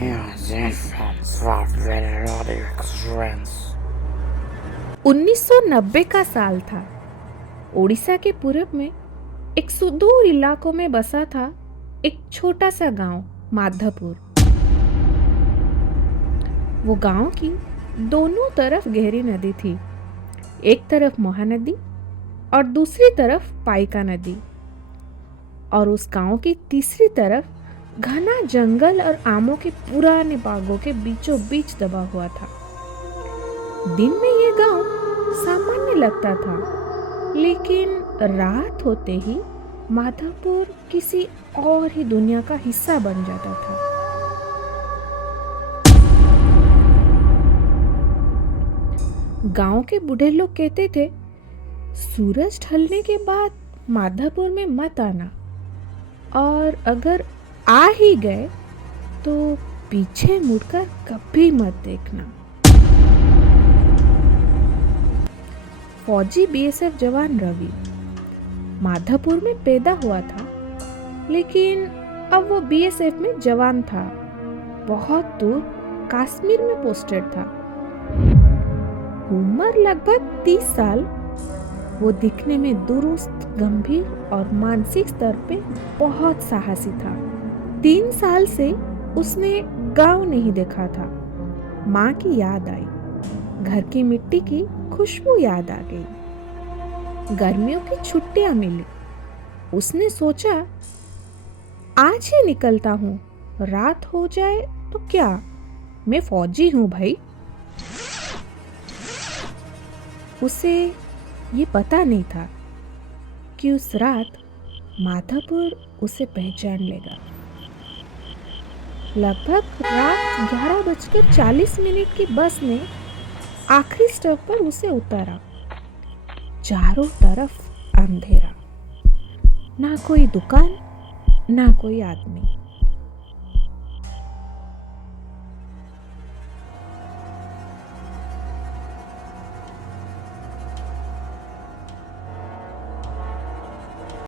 $1990 का साल था। ओडिशा के पूरब में एक सुदूर इलाकों में बसा था एक छोटा सा गांव माधवपुर। वो गांव की दोनों तरफ गहरी नदी थी, एक तरफ महानदी और दूसरी तरफ पाइका नदी, और उस गांव की तीसरी तरफ घना जंगल और आमों के पुराने बागों के बीचों बीच दबा हुआ था। दिन में ये गांव सामान्य लगता था, लेकिन रात होते ही माधवपुर किसी और ही दुनिया का हिस्सा बन जाता था। गांव के बूढ़े लोग कहते थे, सूरज ढलने के बाद माधवपुर में मत आना, और अगर आ ही गए तो पीछे मुड़कर कभी मत देखना। फौजी बीएसएफ जवान रवि माधवपुर में पैदा हुआ था, लेकिन अब वो बीएसएफ में जवान था। बहुत दूर कश्मीर में पोस्टेड था। उम्र लगभग 30 साल। वो दिखने में दुरुस्त, गंभीर और मानसिक स्तर पे बहुत साहसी था। 3 साल से उसने गांव नहीं देखा था। माँ की याद आई, घर की मिट्टी की खुशबू याद आ गई। गर्मियों की छुट्टियां मिली। उसने सोचा, आज ही निकलता हूँ, रात हो जाए तो क्या, मैं फौजी हूँ भाई। उसे ये पता नहीं था कि उस रात माधवपुर उसे पहचान लेगा। लगभग रात 11:40 की बस ने आखिरी स्टॉप पर उसे उतारा। चारों तरफ अंधेरा, ना कोई दुकान, ना कोई आदमी।